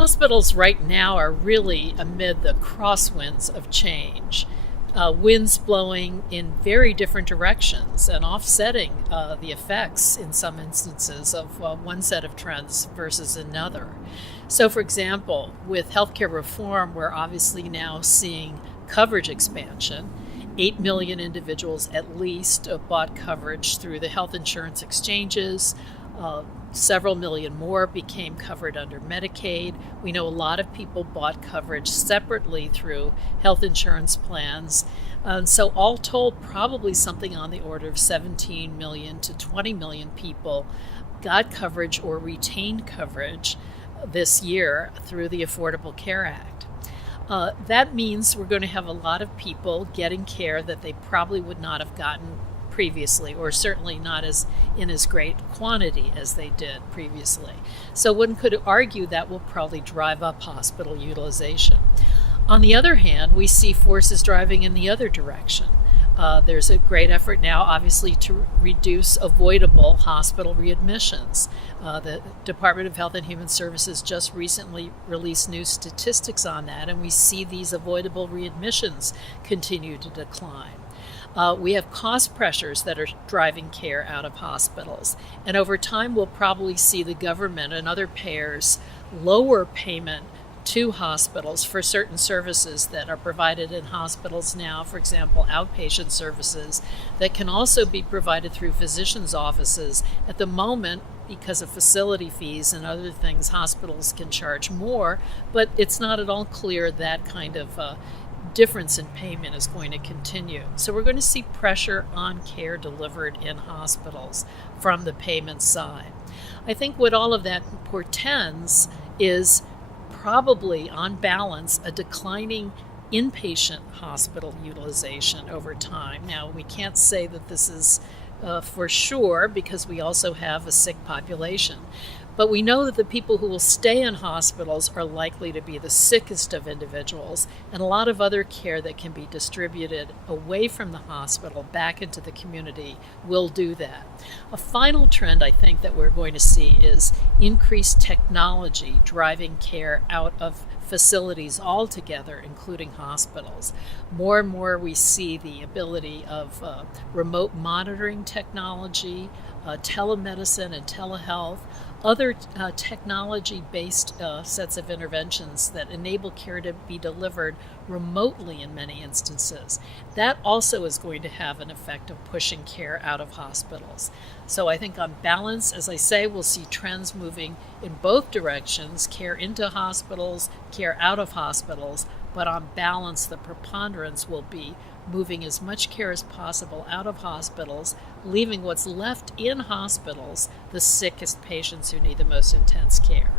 Hospitals right now are really amid the crosswinds of change. Winds blowing in very different directions and offsetting the effects in some instances of one set of trends versus another. So, for example, with healthcare reform, we're obviously now seeing coverage expansion. 8 million individuals at least bought coverage through the health insurance exchanges. Several million more became covered under Medicaid. We know a lot of people bought coverage separately through health insurance plans. So all told, probably something on the order of 17 million to 20 million people got coverage or retained coverage this year through the Affordable Care Act. That means we're going to have a lot of people getting care that they probably would not have gotten previously, or certainly not in as great quantity as they did previously. So one could argue that will probably drive up hospital utilization. On the other hand, we see forces driving in the other direction. There's a great effort now, obviously, to reduce avoidable hospital readmissions. The Department of Health and Human Services just recently released new statistics on that, and we see these avoidable readmissions continue to decline. We have cost pressures that are driving care out of hospitals. And over time, we'll probably see the government and other payers lower payment to hospitals for certain services that are provided in hospitals now, for example, outpatient services that can also be provided through physicians' offices. At the moment, because of facility fees and other things, hospitals can charge more, but it's not at all clear that kind of difference in payment is going to continue. So we're going to see pressure on care delivered in hospitals from the payment side. I think what all of that portends is probably, on balance, a declining inpatient hospital utilization over time. Now, we can't say that this is for sure because we also have a sick population. But we know that the people who will stay in hospitals are likely to be the sickest of individuals, and a lot of other care that can be distributed away from the hospital back into the community will do that. A final trend I think that we're going to see is increased technology driving care out of facilities altogether, including hospitals. More and more we see the ability of remote monitoring technology, telemedicine and telehealth, other technology-based sets of interventions that enable care to be delivered remotely in many instances. That also is going to have an effect of pushing care out of hospitals. So I think on balance, as I say, we'll see trends moving in both directions, care into hospitals, care out of hospitals, but on balance, the preponderance will be moving as much care as possible out of hospitals, leaving what's left in hospitals the sickest patients who need the most intense care.